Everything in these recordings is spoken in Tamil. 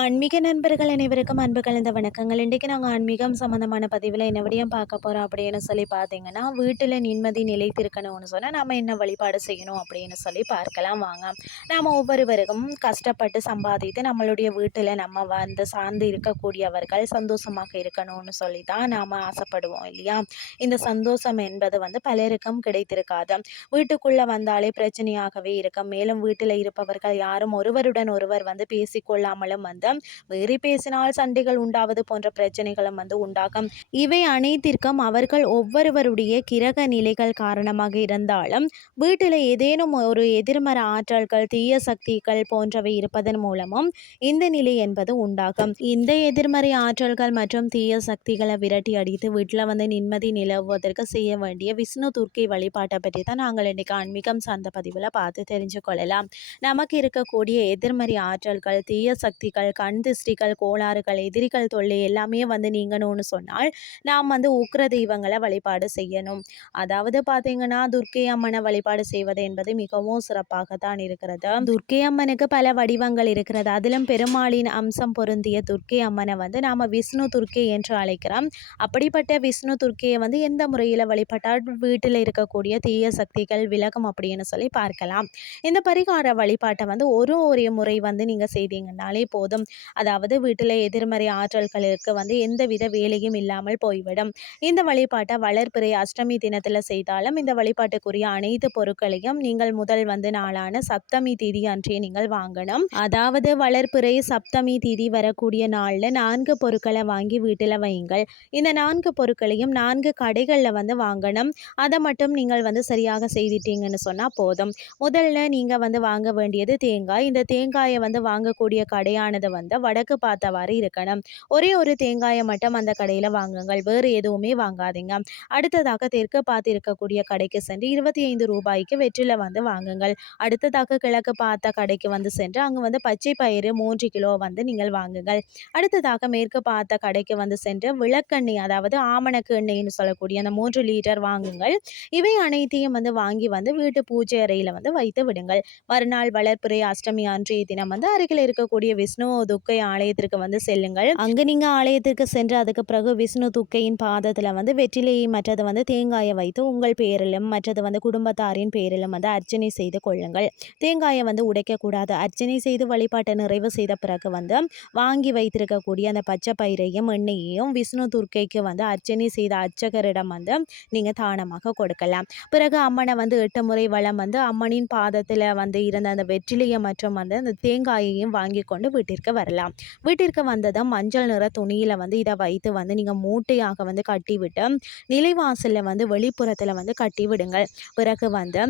ஆன்மீக நண்பர்கள் அனைவருக்கும் அன்பு கலந்த வணக்கங்கள். இன்றைக்கி நாங்கள் ஆன்மீகம் சம்மந்தமான பதிவில் என்ன விடையும் பார்க்க போகிறோம் அப்படின்னு சொல்லி பார்த்தீங்கன்னா வீட்டில் நிம்மதி நிலைத்திருக்கணும்னு சொன்னால் நாம் என்ன வழிபாடு செய்யணும் அப்படின்னு சொல்லி பார்க்கலாம். வாங்க. நாம் ஒவ்வொருவருக்கும் கஷ்டப்பட்டு சம்பாதித்து நம்மளுடைய வீட்டில் நம்ம வந்து சார்ந்து இருக்கக்கூடியவர்கள் சந்தோஷமாக இருக்கணும்னு சொல்லி தான் நாம் ஆசைப்படுவோம் இல்லையா? இந்த சந்தோஷம் என்பது வந்து பலருக்கும் கிடைத்திருக்காது. வீட்டுக்குள்ளே வந்தாலே பிரச்சனையாகவே இருக்கும். மேலும் வீட்டில் இருப்பவர்கள் யாரும் ஒருவருடன் ஒருவர் வந்து பேசிக்கொள்ளாமலும் வந்து வேறி பேசினால் சண்டைகள் உண்டாவது போன்ற பிரச்சனைகளும் வந்து உண்டாகும். இவை அனைத்திற்கும் அவர்கள் ஒவ்வொருவருடைய கிரக நிலைகள் காரணமாக இருந்தாலும் வீட்டில் ஏதேனும் ஒரு எதிர்மறை ஆற்றல்கள் தீய சக்திகள் போன்றவை இருப்பதன் மூலமும் இந்த நிலை என்பது உண்டாகும். இந்த எதிர்மறை ஆற்றல்கள் மற்றும் தீய சக்திகளை விரட்டி அடித்து வீட்டில் வந்து நிம்மதி நிலவுவதற்கு செய்ய வேண்டிய விஷ்ணு துர்க்கை வழிபாட்டை பற்றி தான் நாங்கள் இன்றைக்கு ஆன்மீகம் சார்ந்த பதிவில் பார்த்து தெரிஞ்சு கொள்ளலாம். நமக்கு இருக்கக்கூடிய எதிர்மறை ஆற்றல்கள் தீய சக்திகள் கண் திஷ்டிகள் கோளாறுகள் எதிரிகள் தொல்லை எல்லாமே வந்து நீங்கணும்னு சொன்னால் நாம் வந்து உக்ர தெய்வங்களை வழிபாடு செய்யணும். அதாவது பார்த்தீங்கன்னா துர்க்கை அம்மனை வழிபாடு செய்வது என்பது மிகவும் சிறப்பாகத்தான் இருக்கிறது. துர்க்கை அம்மனுக்கு பல வடிவங்கள் இருக்கிறது. அதிலும் பெருமாளின் அம்சம் பொருந்திய துர்க்கை அம்மனை வந்து நாம் விஷ்ணு துர்க்கை என்று அழைக்கிறோம். அப்படிப்பட்ட விஷ்ணு துர்க்கையை வந்து எந்த முறையில் வழிபட்டால் வீட்டில் இருக்கக்கூடிய தீய சக்திகள் விலகும் அப்படின்னு சொல்லி பார்க்கலாம். இந்த பரிகார வழிபாட்டை வந்து ஒரு ஒரு முறை வந்து நீங்கள் செய்தீங்கன்னாலே போதும். அதாவது வீட்டில் எதிர்மறை ஆற்றல்களுக்கு வந்து எந்தவித வேலையும் இல்லாமல் போய்விடும். இந்த வழிபாட்டை வளர்பிறை அஷ்டமி தினத்தில் செய்தாலும் இந்த வழிபாட்டுக்குரிய அனைத்து பொருட்களையும் நீங்கள் முதல் வந்து நாளான சப்தமி தேதி அன்றே நீங்கள் வாங்கணும். அதாவது வளர்பிறை சப்தமி தேதி வரக்கூடிய நாளில் நான்கு பொருட்களை வாங்கி வீட்டில் வையுங்கள். இந்த நான்கு பொருட்களையும் நான்கு கடைகளில் வந்து வாங்கணும். அதை மட்டும் நீங்கள் வந்து சரியாக செய்துட்டீங்கன்னு சொன்னால் போதும். முதல்ல நீங்கள் வந்து வாங்க வேண்டியது தேங்காய். இந்த தேங்காயை வந்து வாங்கக்கூடிய கடையானது வந்து வடக்கு பார்த்தவாறு இருக்கணும். ஒரே ஒரு தேங்காயை மட்டும் அந்த கடையில் வாங்குங்கள். வேறு எதுவுமே வாங்காதீங்க. அடுத்ததாக தெற்கு பார்த்து இருக்கக்கூடிய கடைக்கு சென்று இருபத்தி ஐந்து ரூபாய்க்கு வெற்றிலை வந்து வாங்குங்கள். அடுத்ததாக கிழக்கு பார்த்த கடைக்கு வந்து சென்று அங்கே வந்து பச்சை பயிறு மூன்று கிலோ வந்து நீங்கள் வாங்குங்கள். அடுத்ததாக மேற்கு பார்த்த கடைக்கு வந்து சென்று விளக்கெண்ணெய் அதாவது ஆமணக்கு எண்ணெய்னு சொல்லக்கூடிய அந்த மூன்று லிட்டர் வாங்குங்கள். இவை அனைத்தையும் வந்து வாங்கி வந்து வீட்டு பூஜை அறையில் வந்து வைத்து விடுங்கள். மறுநாள் வளர்ப்புரை அஷ்டமி அன்றைய தினம் வந்து அருகில் இருக்கக்கூடிய விஷ்ணு துக்கை ஆலயத்திற்கு வந்து செல்லுங்கள். அங்கு நீங்கள் ஆலயத்திற்கு சென்று அதுக்கு பிறகு விஷ்ணு துக்கையின் பாதத்தில் வந்து வெற்றிலையை மற்றது வந்து தேங்காயை வைத்து உங்கள் பேரிலும் மற்றது வந்து குடும்பத்தாரின் பேரிலும் வந்து அர்ச்சனை செய்து கொள்ளுங்கள். தேங்காயை வந்து உடைக்கக்கூடாது. அர்ச்சனை செய்து வழிபாட்டை நிறைவு செய்த பிறகு வந்து வாங்கி வைத்திருக்கக்கூடிய அந்த பச்சை பயிரையும் எண்ணெயையும் விஷ்ணு துர்க்கைக்கு வந்து அர்ச்சனை செய்த அர்ச்சகரிடம் வந்து நீங்கள் தானமாக கொடுக்கலாம். பிறகு அம்மனை வந்து எட்டு முறை வளம் வந்து அம்மனின் பாதத்தில் வந்து இருந்த அந்த வெற்றிலையை மற்றும் வந்து அந்த தேங்காயையும் வாங்கி கொண்டு வீட்டிற்கு வரலாம். வீட்டிற்கு வந்ததும் மஞ்சள் நிற துணியில் வந்து இதை வைத்து வந்து நீங்கள் மூட்டையாக வந்து கட்டிவிட்டு நிலைவாசலில் வந்து வெளிப்புறத்தில் வந்து கட்டி விடுங்கள் பிறகு வந்து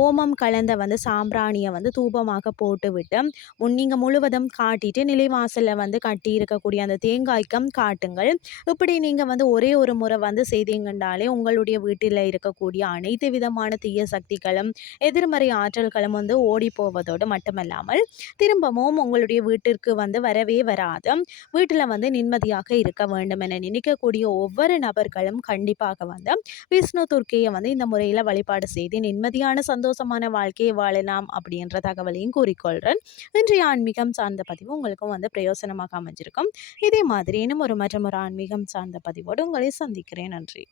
ஓமம் கலந்த வந்து சாம்பிராணியை வந்து தூபமாக போட்டுவிட்டு முன் நீங்கள் முழுவதும் காட்டிட்டு நிலைவாசலில் வந்து கட்டி இருக்கக்கூடிய அந்த தேங்காய்க்கம் காட்டுங்கள். இப்படி நீங்கள் வந்து ஒரே ஒரு முறை வந்து செய்தீங்கன்றாலே உங்களுடைய வீட்டில் இருக்கக்கூடிய அனைத்து விதமான தீய சக்திகளும் எதிர்மறை ஆற்றல்களும் வந்து ஓடி போவதோடு மட்டுமல்லாமல் திரும்பவும் உங்களுடைய வீட்டிற்கு வந்து வரவே வராது. வீட்டில் வந்து நிம்மதியாக இருக்க வேண்டும் என நினைக்கக்கூடிய ஒவ்வொரு நபர்களும் கண்டிப்பாக வந்து விஷ்ணு துர்க்கையை வந்து இந்த முறையில் வழிபாடு செய்து நிம்மதியான சந்தோஷமான வாழ்க்கையை வாழலாம் அப்படின்ற தகவலையும் கூறிக்கொள்கிறேன் இன்றைய ஆன்மீகம் சார்ந்த பதிவு உங்களுக்கும் வந்து பிரயோசனமாக அமைஞ்சிருக்கும். இதே மாதிரி இன்னும் ஒரு மற்றும் ஒரு ஆன்மீகம் சார்ந்த பதிவோடு உங்களை சந்திக்கிறேன். நன்றி.